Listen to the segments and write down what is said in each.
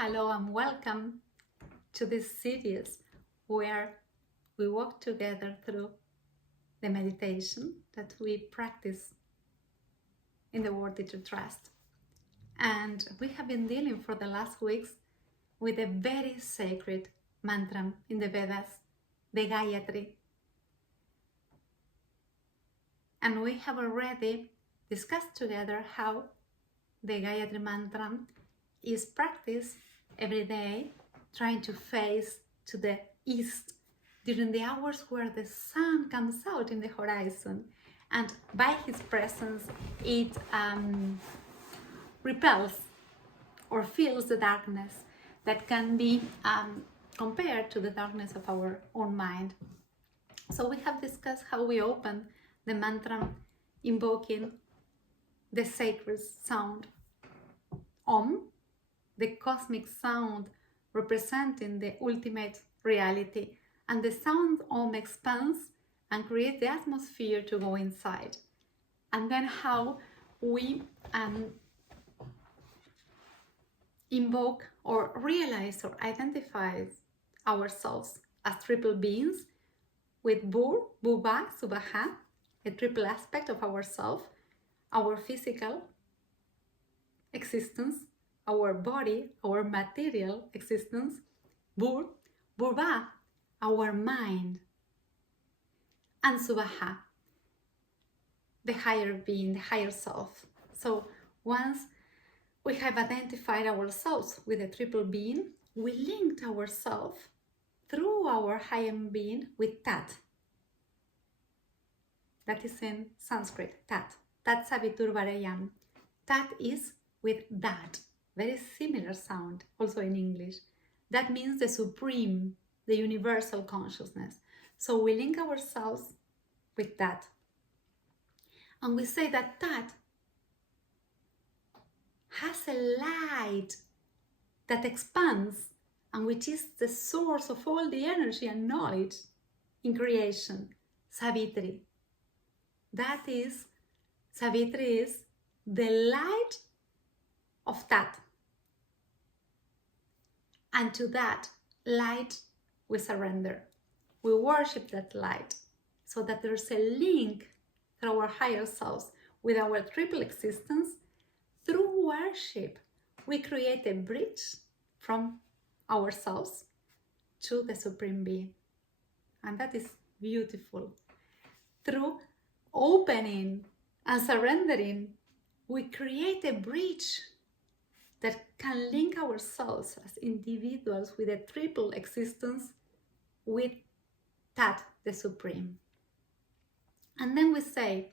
Hello and welcome to this series where we walk together through the meditation that we practice in the Worthy to Trust. And we have been dealing for the last weeks with a very sacred mantra in the Vedas, the Gayatri. And we have already discussed together how the Gayatri Mantra is practiced every day, trying to face to the east during the hours where the sun comes out in the horizon, and by his presence it repels or fills the darkness that can be compared to the darkness of our own mind. So we have discussed how we open the mantra invoking the sacred sound Om, the cosmic sound representing the ultimate reality, and the sound Om expands and creates the atmosphere to go inside. And then how we invoke or realize or identify ourselves as triple beings with Bur, Buba, Subaha, a triple aspect of ourself, our physical existence, our body, our material existence, Bur, Burba, our mind, and Subaha, the higher being, the higher self. So once we have identified ourselves with a triple being, we linked ourselves through our higher being with Tat. That is in Sanskrit, Tat. Tat Savitur Varayam. Tat is with that, very similar sound also in English. That means the supreme, the universal consciousness. So we link ourselves with that. And we say that that has a light that expands and which is the source of all the energy and knowledge in creation, Savitri. That is, Savitri is the light of that. And to that light we surrender. We worship that light so that there's a link through our higher selves with our triple existence. Through worship, we create a bridge from ourselves to the Supreme Being. And that is beautiful. Through opening and surrendering, we create a bridge that can link ourselves as individuals with a triple existence with Tat, the Supreme. And then we say,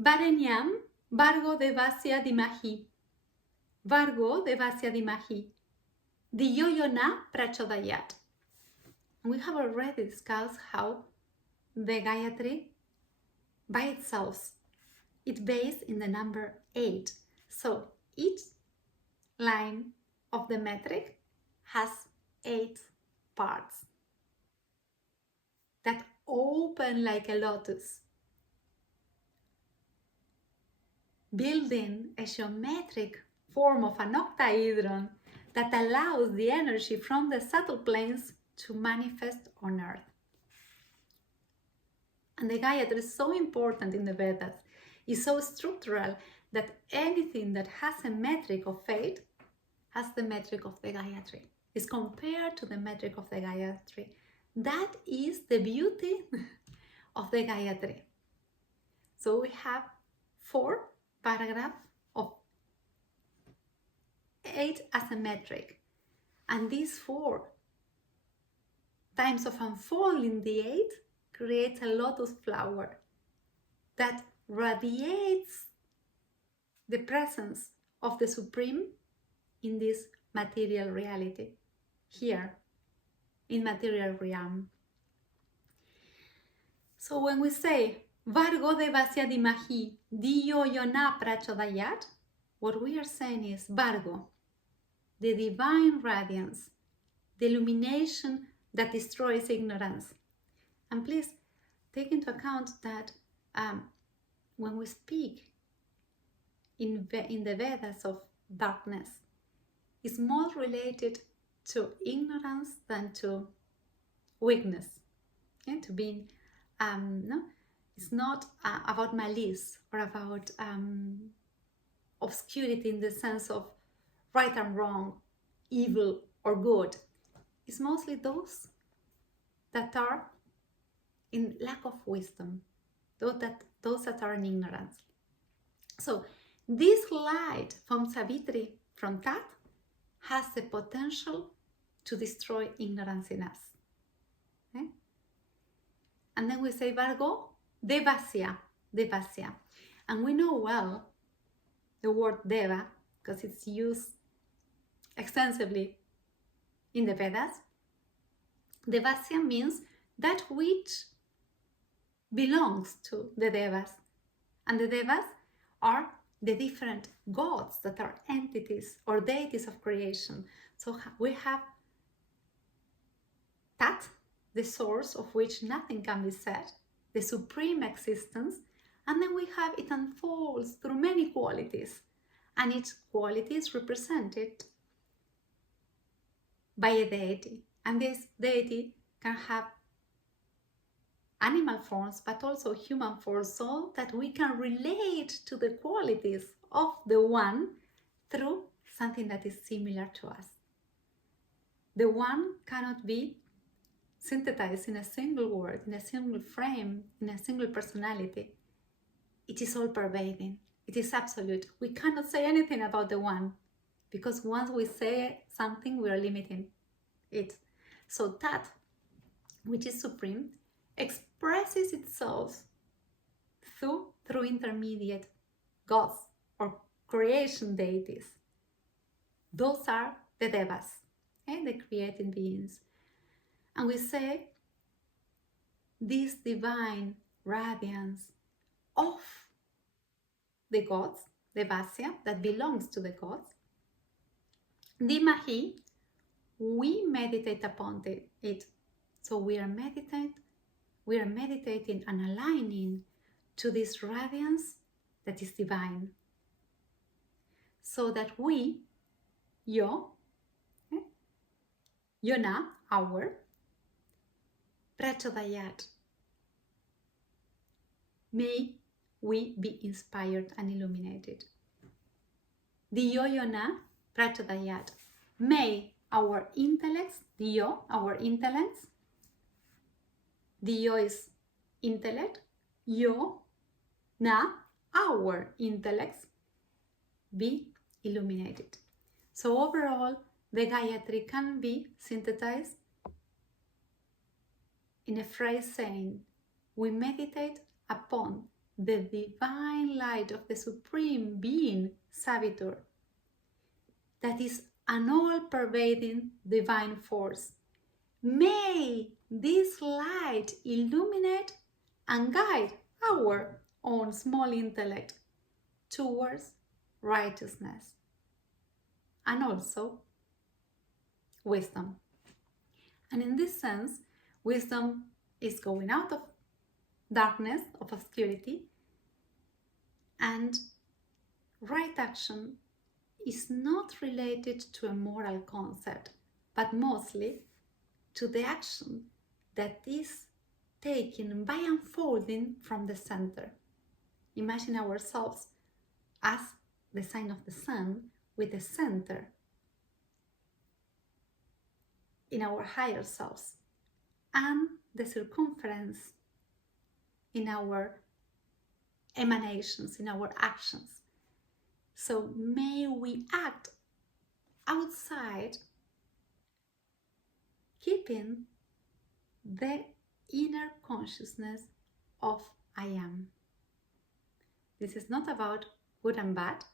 Varenyam Vargo Devasya Dimahi, Vargo Devasya Dimahi, Diyoyona Prachodayat. We have already discussed how the Gayatri by itself, it's based in the number 8. So each line of the metric has 8 parts that open like a lotus, building a geometric form of an octahedron that allows the energy from the subtle planes to manifest on earth. And the Gayatri is so important in the Vedas. It's so structural that anything that has a metric of 8 has the metric of the Gayatri. It's compared to the metric of the Gayatri. That is the beauty of the Gayatri. So we have 4 paragraphs of 8 as a metric. And these 4 times of unfolding the 8 creates a lotus flower that radiates the presence of the Supreme in this material reality, here in material realm. So when we say Vargo Devasya Dimahi Diyoyona Prachodayat, what we are saying is Vargo, the divine radiance, the illumination that destroys ignorance. And please take into account that when we speak in the Vedas of darkness is more related to ignorance than to weakness. And to being, no, it's not about malice or about obscurity in the sense of right and wrong, evil or good. It's mostly those that are in lack of wisdom, those that are in ignorance. So this light from Savitri, from Tat, has the potential to destroy ignorance in us. Okay? And then we say Vargo, Devasya. And we know well the word Deva because it's used extensively in the Vedas. Devasya means that which belongs to the Devas. And the Devas are the different gods that are entities or deities of creation. So we have Tat, the source of which nothing can be said, the supreme existence, and then we have it unfolds through many qualities, and each quality is represented by a deity, and this deity can have animal forms but also human forms, so that we can relate to the qualities of the one through something that is similar to us. The one cannot be synthesized in a single word, in a single frame, in a single personality. It is all pervading. It is absolute. We cannot say anything about the one, because once we say something, we are limiting it. So that which is supreme expresses itself through intermediate gods or creation deities. Those are the Devas, the creating beings. And we say this divine radiance of the gods, the Vasya, that belongs to the gods, Dimahi, we meditate upon it. So we are meditating and aligning to this radiance that is divine. So that we, Yona, our, Prachodayat, may we be inspired and illuminated. Diyo Yona, Prachodayat, may our intellects, Diyo, our intellects, Diyo is intellect, Yo, Na, our intellects, be illuminated. So overall, the Gayatri can be synthesized in a phrase saying, we meditate upon the divine light of the Supreme Being, Savitur, that is an all-pervading divine force. May this light illuminate and guide our own small intellect towards righteousness and also wisdom. And in this sense, wisdom is going out of darkness, of obscurity, and right action is not related to a moral concept, but mostly to the action that is taken by unfolding from the center. Imagine ourselves as the sign of the sun with the center in our higher selves and the circumference in our emanations, in our actions. So may we act outside, keeping the inner consciousness of I am. This is not about good and bad,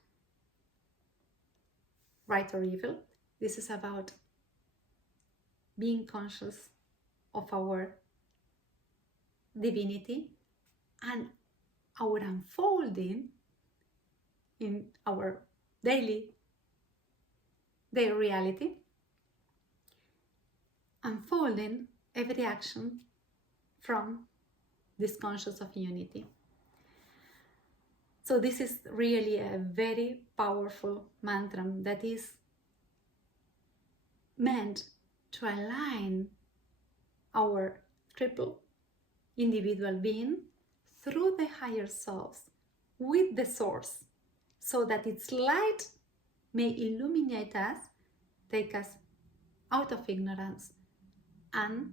right or evil. This is about being conscious of our divinity and our unfolding in our daily reality, unfolding every action from this conscious of unity. So this is really a very powerful mantra that is meant to align our triple individual being through the higher selves with the source, so that its light may illuminate us, take us out of ignorance, and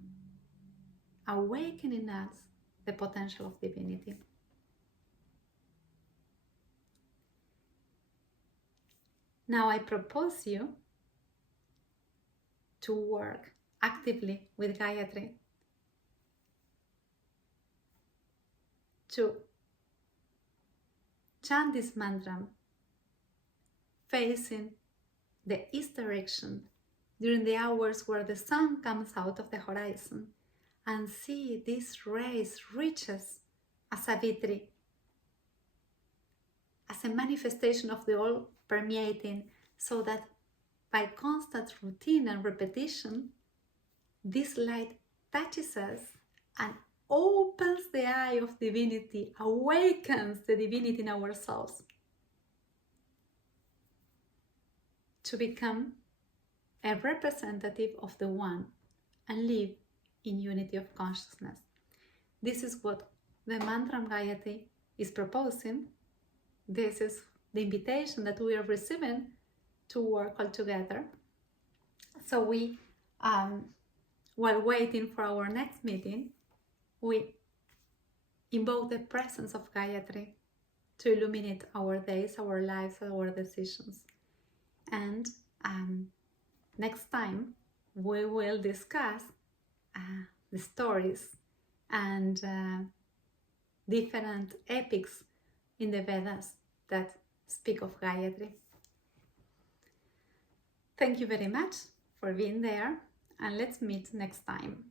awaken in us the potential of divinity. Now I propose you to work actively with Gayatri to chant this mantra facing the east direction during the hours where the sun comes out of the horizon, and see these rays reaches as Savitri, as a manifestation of the all permeating, so that by constant routine and repetition, this light touches us and opens the eye of divinity, awakens the divinity in ourselves to become a representative of the One and live in unity of consciousness. This is what the mantra Gayatri is proposing. This is the invitation that we are receiving to work all together. So we, while waiting for our next meeting, we invoke the presence of Gayatri to illuminate our days, our lives, our decisions. And next time we will discuss the stories and different epics in the Vedas that speak of Gayatri. Thank you very much for being there, and let's meet next time.